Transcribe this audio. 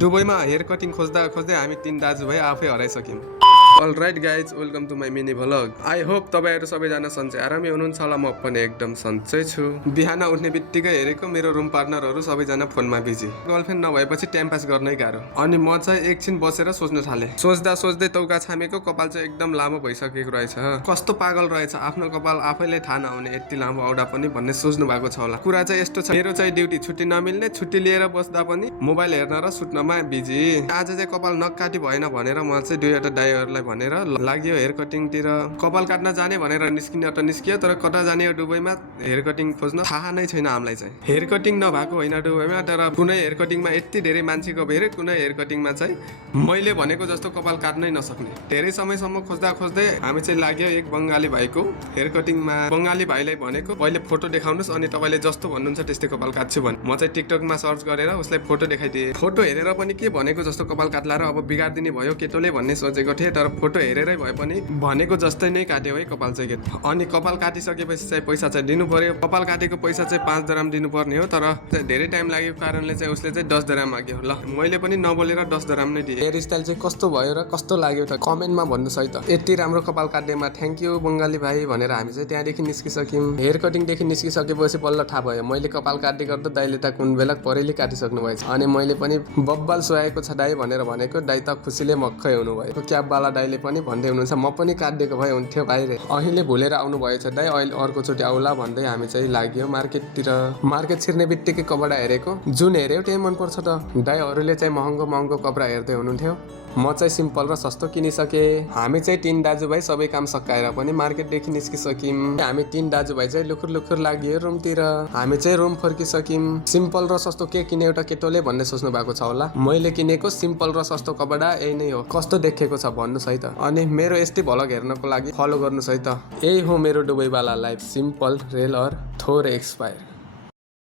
दुबईमा hair cutting खोज्दा खोज्दै हामी 3 दाजुभाइ आफै हराइसक्यौँ। Alright guys, welcome to my mini vlog. I hope तपाईँहरू सबैजना सन्चै आरामै हुनुहुन्छ होला। म पनि एकदम सन्चै छु। बिहान उठ्ने बित्तिकै हेरेको मेरो रुम पार्टनरहरू सबैजना फोनमा बिजी। गर्लफ्रेन्ड नभएपछि टाइम पास गर्नै गाह्रो। अनि म चाहिँ एकछिन बसेर सोच्न थालेँ। सोच्दा सोच्दै तौका छामेको कपाल चाहिँ एकदम लामो भइसकेको रहेछ। कस्तो पागल रहेछ, आफ्नो कपाल आफैलाई थाहा नहुने यति लामो औडा पनि भन्ने सोच्नु भएको छ होला। कुरा चाहिँ यस्तो छ, मेरो चाहिँ ड्युटी छुट्टी नमिल्ने, छुट्टी लिएर बस्दा पनि मोबाइल हेर्न र सुत्नमा बिजी। आज चाहिँ कपाल नकाटी भएन भनेर म चाहिँ दुईवटा दाइहरूलाई भनेर लाग्यो हेयर कटिङतिर। कपाल काट्न जाने भनेर निस्कियो, तर कता जाने हो दुबईमा हेयर कटिङ खोज्न थाहा नै छैन हामीलाई चाहिँ। हेयर कटिङ नभएको होइन दुबईमा, तर कुनै हेयर कटिङमा यति धेरै मान्छेको भेर, कुनै हेयर कटिङमा चाहिँ मैले भनेको जस्तो कपाल काट्नै नसक्ने। धेरै समयसम्म खोज्दा खोज्दै हामी चाहिँ लाग्यो एक बङ्गाली भाइको हेयर कटिङमा। बङ्गाली भाइलाई भनेको पहिले फोटो देखाउनुहोस् अनि तपाईँले जस्तो भन्नुहुन्छ त्यस्तै कपाल काट्छु भने। म चाहिँ टिकटकमा सर्च गरेर उसलाई फोटो देखाइदिएँ। फोटो हेरेर पनि के भनेको जस्तो कपाल काट्ला र अब बिगारिदिने भयो केटोले भन्ने सोचेको थिएँ, तर फोटो हेरेरै भए पनि भनेको जस्तै नै काट्यो है कपाल चाहिँ केटो। अनि कपाल काटिसकेपछि चाहिँ पैसा चाहिँ दिनु पर्यो। कपाल काटेको पैसा चाहिँ 5 दराम दिनुपर्ने हो, तर धेरै टाइम लागेको कारणले चाहिँ उसले चाहिँ 10 दराम माग्यो। ल मैले पनि नबोलेर 10 दराम नै दिएँ। हेयर स्टाइल चाहिँ कस्तो भयो र कस्तो लाग्यो त कमेन्टमा भन्नुहोस् है त। यति राम्रो कपाल काट्नेमा थ्याङ्क यू बङ्गाली भाइ भनेर हामी चाहिँ त्यहाँदेखि निस्किसक्यौँ। हेयर कटिङदेखि निस्किसकेपछि बल्ल थाहा भयो मैले कपाल काट्दै गर्दा दाइले त कुन बेला परेली काटिसक्नु भएछ। अनि मैले पनि बब्बाल सुहाएको छ दाइ भनेर भनेको, दाइ त खुसीले मक्खै हुनुभयो। क्याबवाला दाइले पनि भन्दै हुनुहुन्छ म पनि काटिदिएको भए हुन्थ्यो बाहिर। अहिले भुलेर आउनु भएछ दाइ, अहिले अर्कोचोटि आउला भन्दै हामी चाहिँ लाग्यो मार्केटतिर। मार्केट छिर्ने बित्तिकै कपडा हेरेको, जुन हेऱ्यो त्यही मनपर्छ त। दाइहरूले चाहिँ महँगो कपडा हेर्दै हुनुहुन्थ्यो, म चाहिँ सिम्पल र सस्तो किनिसकेँ। हामी चाहिँ 3 दाजुभाइ सबै काम सकाएर पनि मार्केटदेखि निस्किसक्यौँ। हामी 3 दाजुभाइ चाहिँ लुखुर लाग्यो रुमतिर। हामी चाहिँ रुम फर्किसक्यौँ। सिम्पल र सस्तो के किने एउटा केटोले भन्ने सोच्नु भएको छ होला। मैले किनेको सिम्पल र सस्तो कपडा यही नै हो। कस्तो देखेको छ भन्नुहोस् है त। अनि मेरो यस्तै भ्लग हेर्नको लागि फलो गर्नुहोस् है त। यही हो मेरो दुबईवाला लाइफ, सिम्पल, रेल और थोर एक्सपायर।